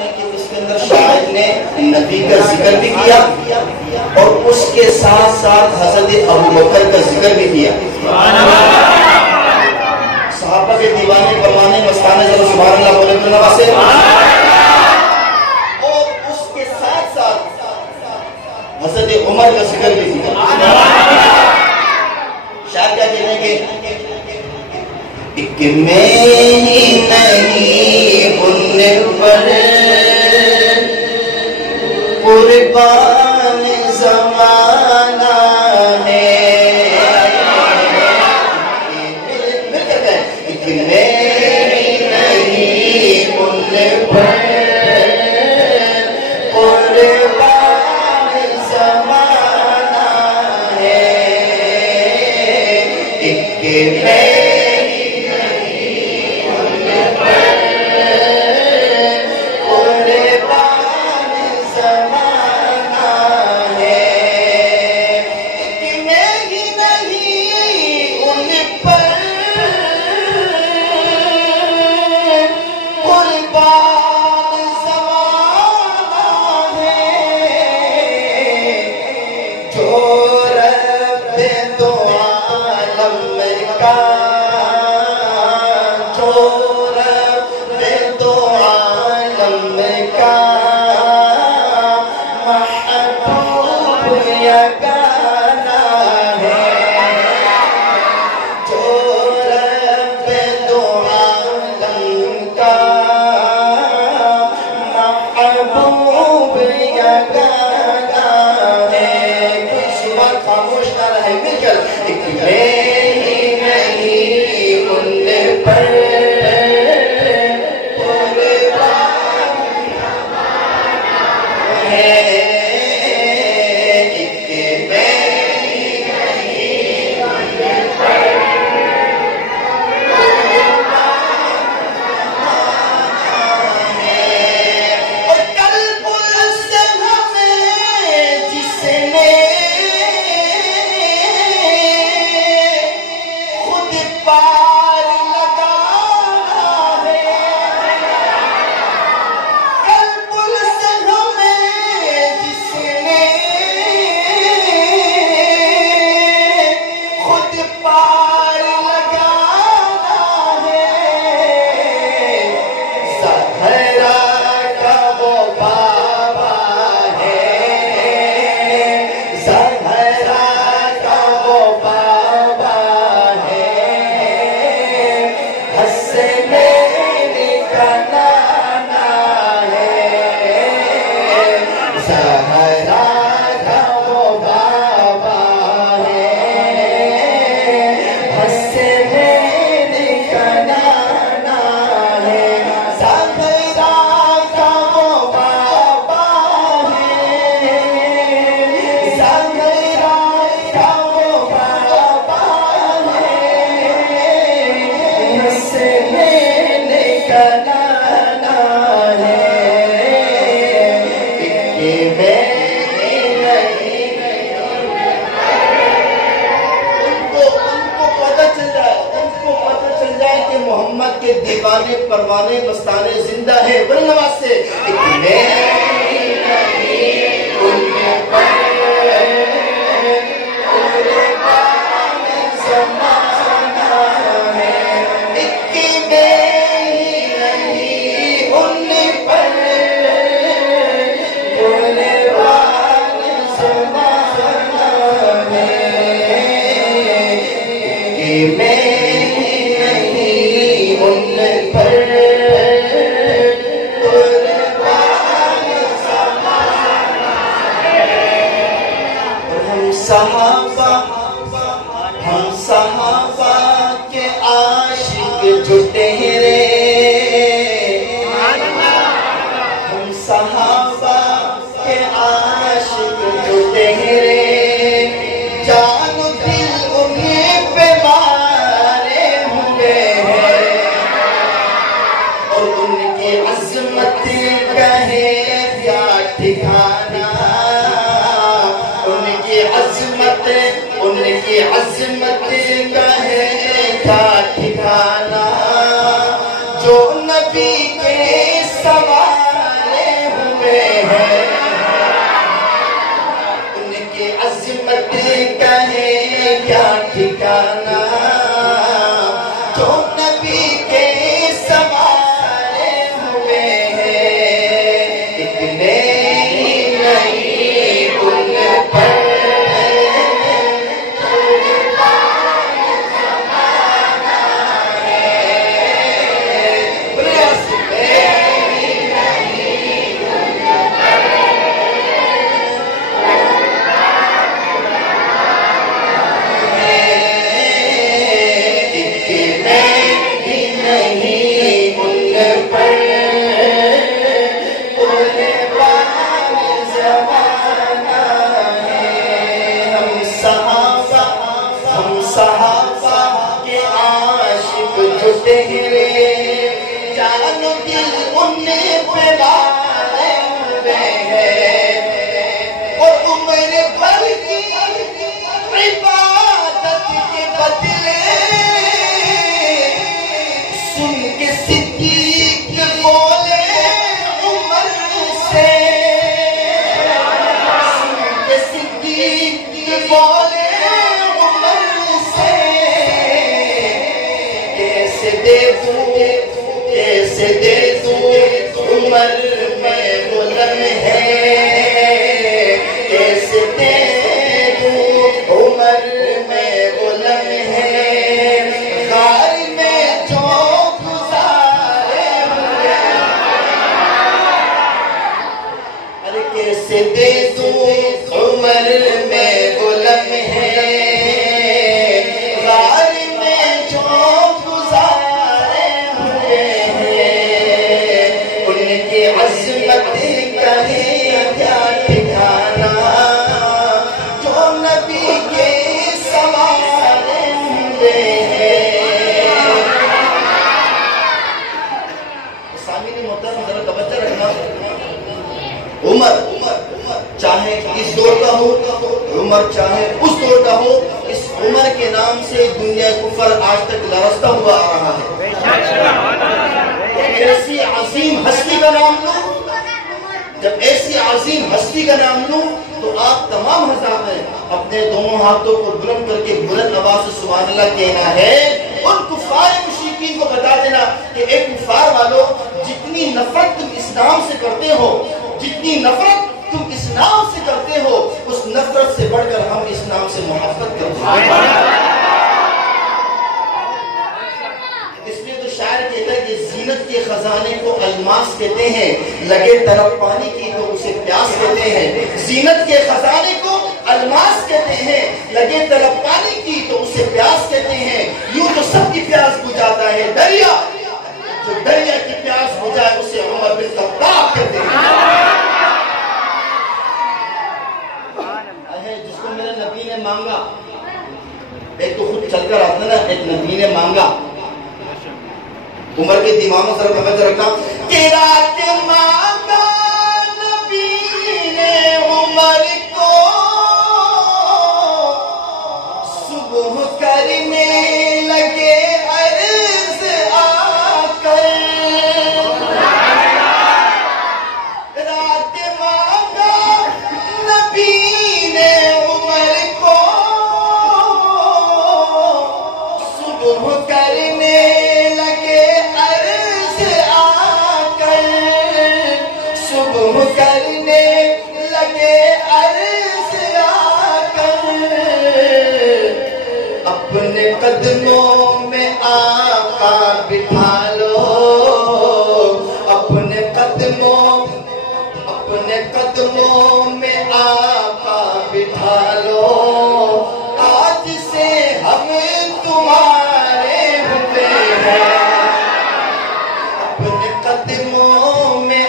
ہے کہ اس کے اندر شاعر نے نبی کا ذکر بھی کیا اور اس کے ساتھ ساتھ حضرت ابو بکر کا ذکر بھی کیا. صحابہ کے دیوانے پروانے مستانے ذرا سبحان اللہ بولے تو نواسے. اور اس کے ساتھ ساتھ حضرت عمر کا ذکر بھی کیا. شاعر کیا کہتے ہیں کہ ایک میں ہی نہیں ان پر قربان زمانہ ہے. ایک میں ہی نہیں ان پر قربان زمانہ ہے. ایک میں محمد کے دیوانے پروانے مستانے زندہ ہے. بڑے نواز سے ہم صحابہ کے عاشق جو ٹہرے. ہم صحابہ کے عاشق جو ٹہرے. جان دل انہیں پہ مارے ہوئے ہیں اور ان کی عظمت کا ہے کیا ٹھکانا. ان کی عظمت کا ہے کیا ٹھکانا. جو نبی کے سوار تیرے جان و دل ان پہ مارے ہوئے ہیں اور عمر بھر کی عبادت کے بدلے سن کے صدیق بولے عمر سے سن کے صدیق بولے کیسے دے دوں عمر میں وہ لمحے کیسے دے دوں عمر میں وہ لمحے غار میں جو گزارے ہوئے ارے کیسے دے دوں عمر میں وہ لمحے غار میں جو عظمت کہیں کیا ٹھکانا جو نبی کے سوارے ہوئے ہیں سامعین محترم ذرا توجہ رکھنا عمر چاہے اس دور کا ہو عمر چاہے اس دور کا ہو اس عمر کے نام سے دنیا کفر آج تک لرزتا ہوا آ رہا ہے ایسی عظیم ہستی کا نام لوں جب ایسی عظیم ہستی کا نام لوں تو آپ تمام حضرات نے اپنے دونوں ہاتھوں کو بلند کر کے بلند آواز سے سبحان اللہ کہنا ہے ان کفار مشرکین کو بتا دینا کہ اے کفار والوں جتنی نفرت تم اسلام سے کرتے ہو جتنی نفرت تم اسلام سے کرتے ہو اس نفرت سے بڑھ کر ہم اسلام سے محبت کرتے ہیں شاعر کہتا ہے کہ زینت کے خزانے کو الماس کہتے ہیں لگے طرف پانی کی تو اسے پیاس کہتے ہیں زینت کے خزانے کو الماس کہتے ہیں لگے طرف پانی کی تو اسے پیاس کہتے ہیں یوں تو سب کی پیاس بجھاتا ہے دریا جو دریا کی پیاس بجھائے اسے عمر بن خطاب کہتے ہیں جس کو میرے نبی نے مانگا ایک تو خود چل کر آتا نا ایک نبی نے مانگا عمر کے دیوانوں سر توجہ رکھنا کہ رات مانگا نبی نے عمر کو صبح کرنے لگے عرض آ کر رات مانگا نبی نے عمر کو صبح کرنے کرنے لگے عرض آ کر اپنے قدموں میں آقا بٹھا لو اپنے قدموں میں آقا بٹھا لو آج سے ہم تمہارے ہوئے ہیں اپنے قدموں میں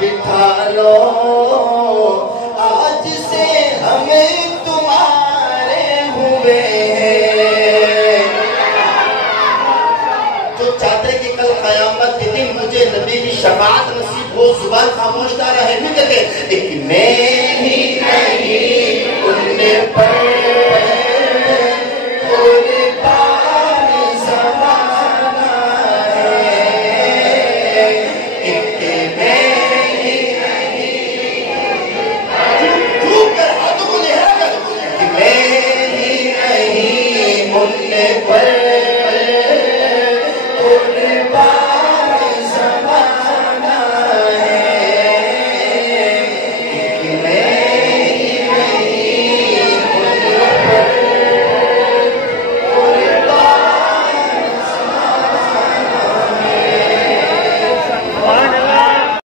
بٹھا لو آج سے ہم تمہارے ہوئے ہیں جو چاہتے کہ کل قیامت کے دن مجھے نبی کی شفاعت نصیب ہو زبان خاموش نہ رہے بھی کہتے ایک میں ہی نہیں ان پر